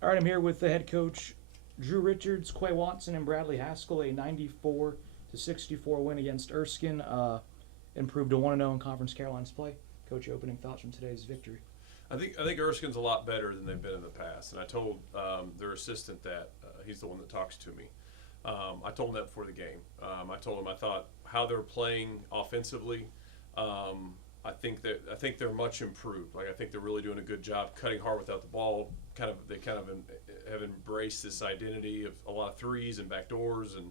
All right, I'm here with the head coach Drew Richards, Quay Watson, and Bradley Haskell. A 94-64 win against Erskine. Improved to 1-0 in Conference Carolinas play. Coach, your opening thoughts from today's victory? I think Erskine's a lot better than they've been in the past, and I told their assistant that he's the one that talks to me. I told him that before the game. I told him I thought how they're playing offensively. I think they're much improved. Like I think they're really doing a good job cutting hard without the ball. Have embraced this identity of a lot of threes and backdoors and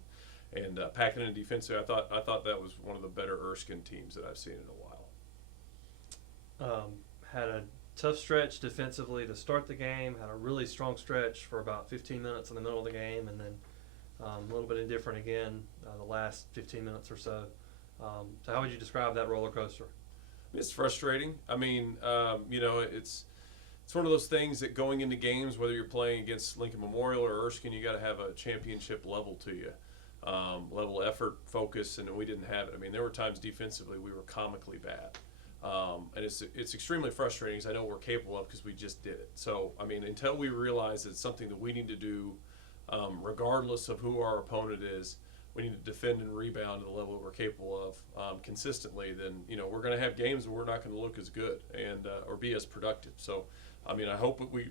packing in defensive. I thought that was one of the better Erskine teams that I've seen in a while. Had a tough stretch defensively to start the game. Had a really strong stretch for about 15 minutes in the middle of the game, and then a little bit indifferent again the last 15 minutes or so. So how would you describe that roller coaster? It's frustrating. It's one of those things that going into games, whether you're playing against Lincoln Memorial or Erskine, you got to have a championship level to you, level of effort, focus, and we didn't have it. I mean, there were times defensively we were comically bad, and it's extremely frustrating because I know we're capable of because we just did it. So I mean, until we realize it's something that we need to do, regardless of who our opponent is. We need to defend and rebound to the level that we're capable of consistently. Then we're going to have games where we're not going to look as good and or be as productive. So, I mean, I hope that we,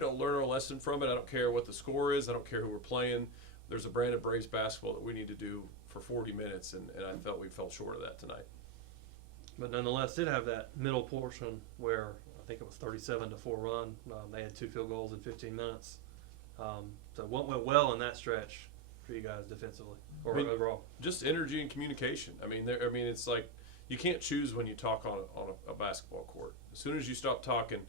learn our lesson from it. I don't care what the score is. I don't care who we're playing. There's a brand of Braves basketball that we need to do for 40 minutes, and I felt we fell short of that tonight. But nonetheless, did have that middle portion where I think it was 37-4 run. They had 2 field goals in 15 minutes. So what went well in that stretch for you guys defensively or overall? Just energy and communication. It's like you can't choose when you talk on a basketball court. As soon as you stop talking,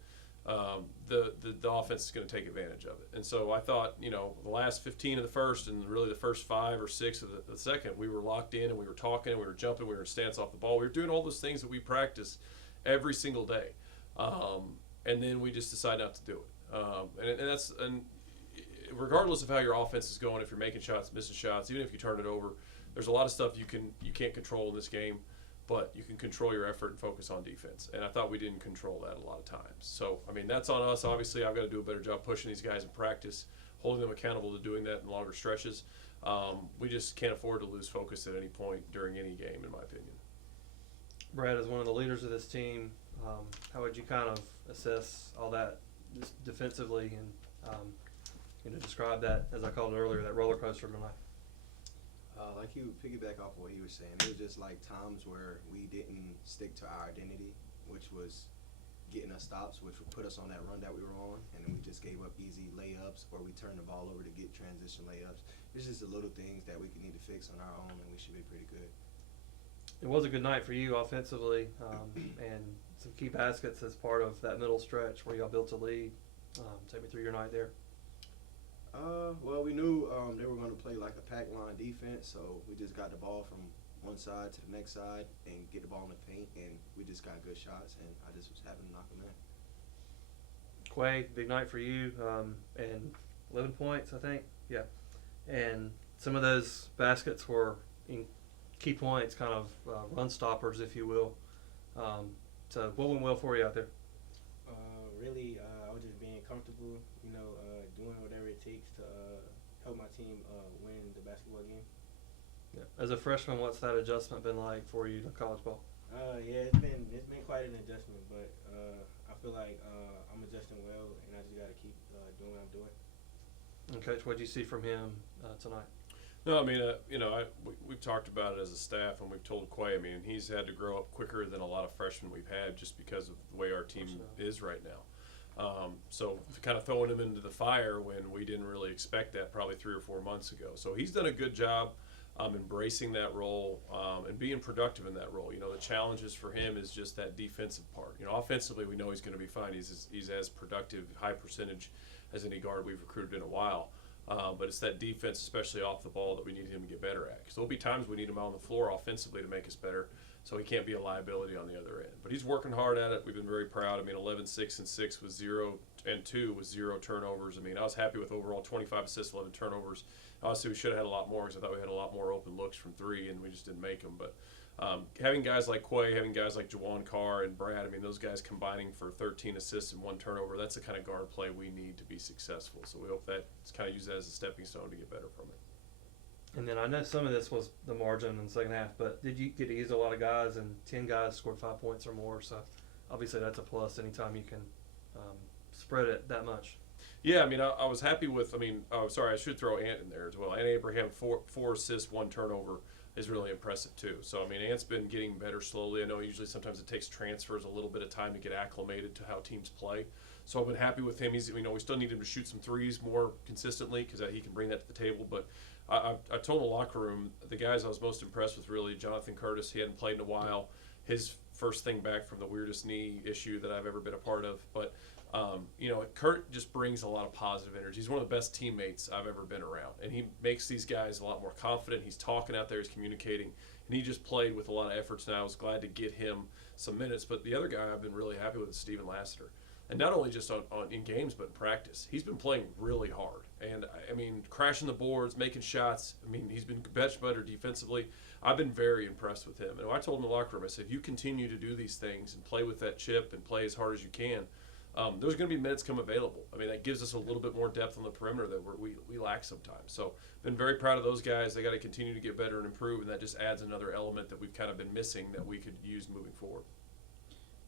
the offense is going to take advantage of it. And so I thought, the last 15 of the first and really the first 5 or 6 of the second, we were locked in and we were talking and we were jumping, we were in stance off the ball. We were doing all those things that we practice every single day. And then we just decided not to do it. And regardless of how your offense is going, if you're making shots, missing shots, even if you turn it over, there's a lot of stuff you can't control in this game, but you can control your effort and focus on defense. And I thought we didn't control that a lot of times. So, I mean, that's on us. Obviously, I've got to do a better job pushing these guys in practice, holding them accountable to doing that in longer stretches. We just can't afford to lose focus at any point during any game, in my opinion. Brad, as one of the leaders of this team, how would you kind of assess all that defensively and describe that, as I called it earlier, that roller coaster tonight? Like you piggyback off of what he was saying, it was just like times where we didn't stick to our identity, which was getting us stops, which would put us on that run that we were on, and then we just gave up easy layups or we turned the ball over to get transition layups. It's just the little things that we can need to fix on our own, and we should be pretty good. It was a good night for you offensively, and some key baskets as part of that middle stretch where y'all built a lead. Take me through your night there. Well, we knew they were going to play like a pack line defense, so we just got the ball from one side to the next side and get the ball in the paint, and we just got good shots, and I just was happy to knock them in. Quay, big night for you, and 11 points, I think. Yeah. And some of those baskets were in key points, kind of run stoppers, if you will. So what went well for you out there? Really, I was just being comfortable, doing whatever it takes to help my team win the basketball game. Yeah. As a freshman, what's that adjustment been like for you to college ball? Yeah, it's been quite an adjustment, but I feel like I'm adjusting well, and I just got to keep doing what I'm doing. And Coach, what did you see from him tonight? No, I mean, we've talked about it as a staff, and we've told Quay. I mean, he's had to grow up quicker than a lot of freshmen we've had just because of the way our team is right now. So kind of throwing him into the fire when we didn't really expect that probably 3 or 4 months ago. So he's done a good job embracing that role and being productive in that role. The challenges for him is just that defensive part. Offensively, we know he's going to be fine. He's as productive, high percentage as any guard we've recruited in a while. But it's that defense, especially off the ball, that we need him to get better at. Because there'll be times we need him on the floor offensively to make us better, so he can't be a liability on the other end. But he's working hard at it. We've been very proud. I mean, 11, 6, and 6 with 0 and 2 with 0 turnovers. I mean, I was happy with overall 25 assists, 11 turnovers. Obviously, we should have had a lot more because I thought we had a lot more open looks from 3, and we just didn't make them. But Having guys like Quay, having guys like Jawan Carr and Brad, I mean, those guys combining for 13 assists and 1 turnover, that's the kind of guard play we need to be successful. So we hope that it's kind of use that as a stepping stone to get better from it. And then I know some of this was the margin in the second half, but did you get to use a lot of guys, and 10 guys scored 5 points or more? So obviously that's a plus anytime you can spread it that much. Yeah, I mean, I was happy with. I mean, sorry, I should throw Ant in there as well. Ant Abraham, four assists, 1 turnover is really impressive too. So I mean, Ant's been getting better slowly. I know usually sometimes it takes transfers a little bit of time to get acclimated to how teams play. So I've been happy with him. He's, we still need him to shoot some threes more consistently because he can bring that to the table. But I told the locker room the guys I was most impressed with really Jonathan Curtis. He hadn't played in a while. His first thing back from the weirdest knee issue that I've ever been a part of. But Kurt just brings a lot of positive energy. He's one of the best teammates I've ever been around, and he makes these guys a lot more confident. He's talking out there, he's communicating, and he just played with a lot of efforts. And I was glad to get him some minutes. But the other guy I've been really happy with is Steven Lassiter. And not only just on in games, but in practice. He's been playing really hard. And, I mean, crashing the boards, making shots. I mean, he's been much better defensively. I've been very impressed with him. And I told him in the locker room, I said, if you continue to do these things and play with that chip and play as hard as you can, there's going to be minutes come available. I mean, that gives us a little bit more depth on the perimeter that we lack sometimes. So, been very proud of those guys. They got to continue to get better and improve, and that just adds another element that we've kind of been missing that we could use moving forward.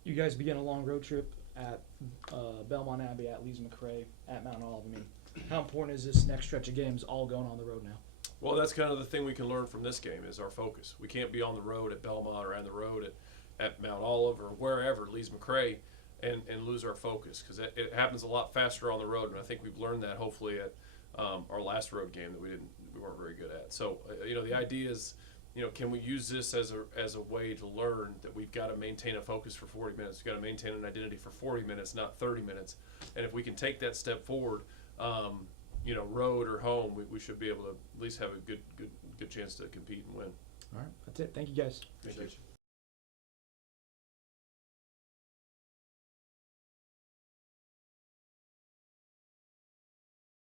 You guys begin a long road trip at Belmont Abbey, at Lees McRae, at Mount Olive. I mean, how important is this next stretch of games all going on the road now? Well, that's kind of the thing we can learn from this game is our focus. We can't be on the road at Belmont or on the road at Mount Olive or wherever, Lees McRae, and lose our focus because it happens a lot faster on the road. And I think we've learned that hopefully at our last road game that we weren't very good at. So, the idea is, can we use this as a way to learn that we've got to maintain a focus for 40 minutes. We've got to maintain an identity for 40 minutes, not 30 minutes. And if we can take that step forward, road or home, we should be able to at least have a good chance to compete and win. All right, that's it. Thank you, guys. Thank you.